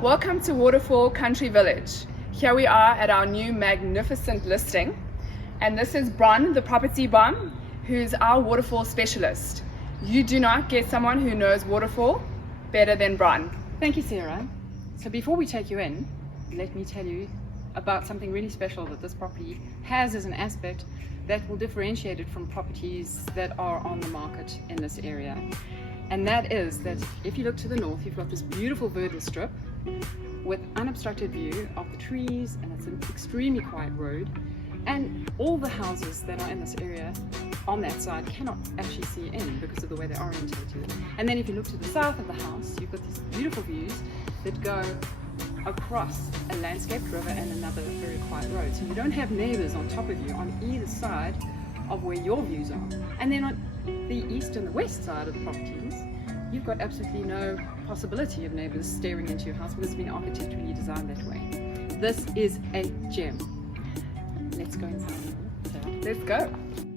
Welcome to Waterfall Country Village. Here we are at our new magnificent listing, and this is Bron, the property bomb, who's our waterfall specialist. You do not get someone who knows waterfall better than Bron. Thank you, Sarah. So before we take you in, let me tell you about something really special that this property has as an aspect that will differentiate it from properties that are on the market in this area. And that is that if you look to the north, you've got this beautiful verdant strip with unobstructed view of the trees, and it's an extremely quiet road, and all the houses that are in this area on that side cannot actually see in because of the way they're orientated. And then if you look to the south of the house, you've got these beautiful views that go across a landscaped river and another very quiet road. So you don't have neighbors on top of you on either side of where your views are. And then on the east and the west side of the properties, you've got absolutely no possibility of neighbors staring into your house because it's been architecturally designed that way. This is a gem. Let's go inside. Let's go.